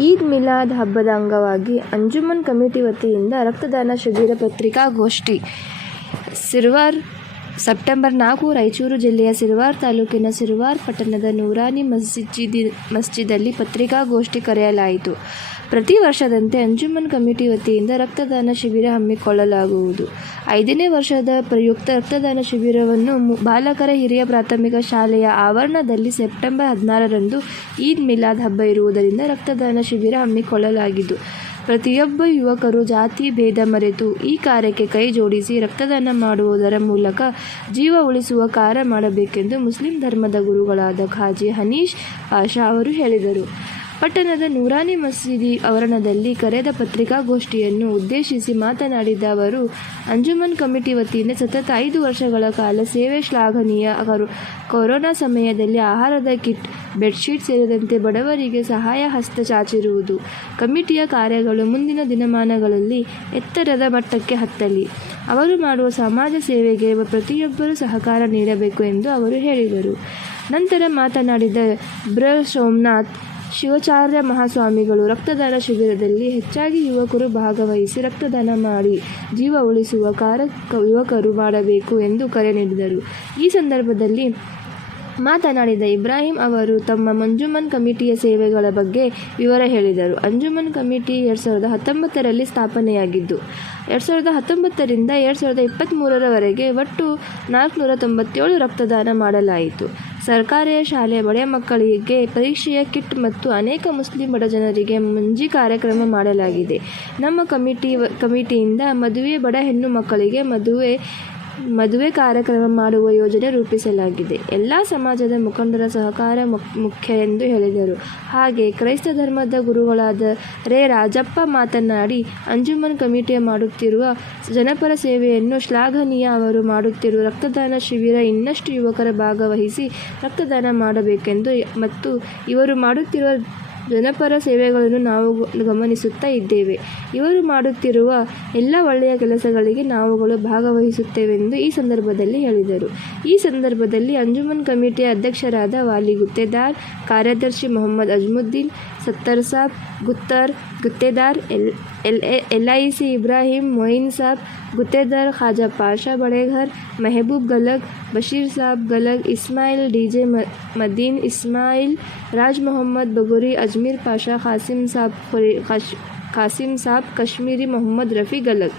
ಈದ್ ಮಿಲಾದ್ ಹಬ್ಬದ ಅಂಗವಾಗಿ ಅಂಜುಮನ್ ಕಮಿಟಿ ವತಿಯಿಂದ ರಕ್ತದಾನ ಶಿಬಿರ ಪತ್ರಿಕಾಗೋಷ್ಠಿ. ಸಿರ್ವಾರ್ ಸೆಪ್ಟೆಂಬರ್ ನಾಲ್ಕು, ರಾಯಚೂರು ಜಿಲ್ಲೆಯ ಸಿರ್ವಾರ್ ತಾಲೂಕಿನ ಸಿರುವಾರ್ ಪಟ್ಟಣದ ನೂರಾನಿ ಮಸ್ಜಿದಿ ಮಸ್ಜಿದಲ್ಲಿ ಪತ್ರಿಕಾಗೋಷ್ಠಿ ಕರೆಯಲಾಯಿತು. ಪ್ರತಿ ವರ್ಷದಂತೆ ಅಂಜುಮನ್ ಕಮಿಟಿ ವತಿಯಿಂದ ರಕ್ತದಾನ ಶಿಬಿರ ಹಮ್ಮಿಕೊಳ್ಳಲಾಗುವುದು. ಐದನೇ ವರ್ಷದ ಪ್ರಯುಕ್ತ ರಕ್ತದಾನ ಶಿಬಿರವನ್ನು ಬಾಲಕರ ಹಿರಿಯ ಪ್ರಾಥಮಿಕ ಶಾಲೆಯ ಆವರಣದಲ್ಲಿ ಸೆಪ್ಟೆಂಬರ್ ಹದಿನಾರರಂದು ಈದ್ ಮಿಲಾದ್ ಹಬ್ಬ ಇರುವುದರಿಂದ ರಕ್ತದಾನ ಶಿಬಿರ ಹಮ್ಮಿಕೊಳ್ಳಲಾಗಿದ್ದು ಪ್ರತಿಯೊಬ್ಬ ಯುವಕರು ಜಾತಿ ಭೇದ ಮರೆತು ಈ ಕಾರ್ಯಕ್ಕೆ ಕೈ ಜೋಡಿಸಿ ರಕ್ತದಾನ ಮಾಡುವುದರ ಮೂಲಕ ಜೀವ ಉಳಿಸುವ ಕಾರ್ಯ ಮಾಡಬೇಕೆಂದು ಮುಸ್ಲಿಂ ಧರ್ಮದ ಗುರುಗಳಾದ ಖಾಜಿ ಹನೀಶ್ ಆಶಾ ಅವರು ಹೇಳಿದರು. ಪಟ್ಟಣದ ನೂರಾನಿ ಮಸೀದಿ ಆವರಣದಲ್ಲಿ ಕರೆದ ಪತ್ರಿಕಾಗೋಷ್ಠಿಯನ್ನು ಉದ್ದೇಶಿಸಿ ಮಾತನಾಡಿದ ಅವರು, ಅಂಜುಮನ್ ಕಮಿಟಿ ವತಿಯಿಂದ ಸತತ ಐದು ವರ್ಷಗಳ ಕಾಲ ಸೇವೆ ಶ್ಲಾಘನೀಯ. ಕೊರೋನಾ ಸಮಯದಲ್ಲಿ ಆಹಾರದ ಕಿಟ್ ಬೆಡ್ಶೀಟ್ ಸೇರಿದಂತೆ ಬಡವರಿಗೆ ಸಹಾಯ ಹಸ್ತ ಚಾಚಿರುವುದು. ಕಮಿಟಿಯ ಕಾರ್ಯಗಳು ಮುಂದಿನ ದಿನಮಾನಗಳಲ್ಲಿ ಎತ್ತರದ ಮಟ್ಟಕ್ಕೆ ಹತ್ತಲಿ. ಅವರು ಮಾಡುವ ಸಮಾಜ ಸೇವೆಗೆ ಪ್ರತಿಯೊಬ್ಬರೂ ಸಹಕಾರ ನೀಡಬೇಕು ಎಂದು ಅವರು ಹೇಳಿದರು. ನಂತರ ಮಾತನಾಡಿದ ಬ್ರ. ಸೋಮನಾಥ್, ಶಿವಾಚಾರ್ಯ ಮಹಾಸ್ವಾಮಿಗಳು, ರಕ್ತದಾನ ಶಿಬಿರದಲ್ಲಿ ಹೆಚ್ಚಾಗಿ ಯುವಕರು ಭಾಗವಹಿಸಿ ರಕ್ತದಾನ ಮಾಡಿ ಜೀವ ಉಳಿಸುವ ಕಾರ್ಯ ಯುವಕರು ಮಾಡಬೇಕು ಎಂದು ಕರೆ ನೀಡಿದರು. ಈ ಸಂದರ್ಭದಲ್ಲಿ ಮಾತನಾಡಿದ ಇಬ್ರಾಹಿಂ ಅವರು ತಮ್ಮ ಮಂಜುಮನ್ ಕಮಿಟಿಯ ಸೇವೆಗಳ ಬಗ್ಗೆ ವಿವರ ಹೇಳಿದರು. ಅಂಜುಮನ್ ಕಮಿಟಿ ಎರಡು ಸಾವಿರದ ಹತ್ತೊಂಬತ್ತರಲ್ಲಿ ಸ್ಥಾಪನೆಯಾಗಿದ್ದು, ಎರಡು ಸಾವಿರದ ಹತ್ತೊಂಬತ್ತರಿಂದ ಎರಡು ಸಾವಿರದ ಇಪ್ಪತ್ತ್ಮೂರರವರೆಗೆ ಒಟ್ಟು ನಾಲ್ಕುನೂರ ತೊಂಬತ್ತೇಳು ರಕ್ತದಾನ ಮಾಡಲಾಯಿತು. ಸರ್ಕಾರಿ ಶಾಲೆಯ ಬಡ ಮಕ್ಕಳಿಗೆ ಪರೀಕ್ಷೆಯ ಕಿಟ್ ಮತ್ತು ಅನೇಕ ಮುಸ್ಲಿಂ ಬಡ ಜನರಿಗೆ ಮಂಜಿ ಕಾರ್ಯಕ್ರಮ ಮಾಡಲಾಗಿದೆ. ನಮ್ಮ ಕಮಿಟಿ, ಕಮಿಟಿಯಿಂದ ಮದುವೆ ಬಡ ಹೆಣ್ಣು ಮಕ್ಕಳಿಗೆ ಮದುವೆ ಮದುವೆ ಕಾರ್ಯಕ್ರಮ ಮಾಡುವ ಯೋಜನೆ ರೂಪಿಸಲಾಗಿದೆ. ಎಲ್ಲ ಸಮಾಜದ ಮುಖಂಡರ ಸಹಕಾರ ಮುಖ್ಯ ಎಂದು ಹೇಳಿದರು. ಹಾಗೆ ಕ್ರೈಸ್ತ ಧರ್ಮದ ಗುರುಗಳಾದ ರೇ ರಾಜಪ್ಪ ಮಾತನಾಡಿ, ಅಂಜುಮನ್ ಕಮಿಟಿಯ ಮಾಡುತ್ತಿರುವ ಜನಪರ ಸೇವೆಯನ್ನು ಶ್ಲಾಘನೀಯ ಅವರು ಮಾಡುತ್ತಿರುವ ರಕ್ತದಾನ ಶಿಬಿರ ಇನ್ನಷ್ಟು ಯುವಕರ ಭಾಗವಹಿಸಿ ರಕ್ತದಾನ ಮಾಡಬೇಕೆಂದು ಮತ್ತು ಇವರು ಮಾಡುತ್ತಿರುವ ಜನಪರ ಸೇವೆಗಳನ್ನು ನಾವು ಗಮನಿಸುತ್ತಾ ಇದ್ದೇವೆ. ಇವರು ಮಾಡುತ್ತಿರುವ ಎಲ್ಲ ಒಳ್ಳೆಯ ಕೆಲಸಗಳಿಗೆ ನಾವುಗಳು ಭಾಗವಹಿಸುತ್ತೇವೆಂದು ಈ ಸಂದರ್ಭದಲ್ಲಿ ಹೇಳಿದರು. ಈ ಸಂದರ್ಭದಲ್ಲಿ ಅಂಜುಮನ್ ಕಮಿಟಿಯ ಅಧ್ಯಕ್ಷರಾದ ವಾಲಿ ಗುತ್ತೇದಾರ್, ಕಾರ್ಯದರ್ಶಿ Mohammed Ajmuddin, Sattar Sab, ಗುತ್ತರ್, Guttedar, L L I C Ibrahim, Moin Sab, Guttedar Khaja Pasha Badeghar, Mehboob Galag, Bashir Sab Galag, Ismail DJ Madeen Ismail, Raj Mohammed Baguri Ajmer Pasha Khasim Sab ಖುರಿ- ಖಾಶ್- ಖಾಸಿಂ ಸಾಬ್ ಕಾಶ್ಮೀರಿ ಮೊಹಮ್ಮದ್ ರಫಿ ಗಲಗ್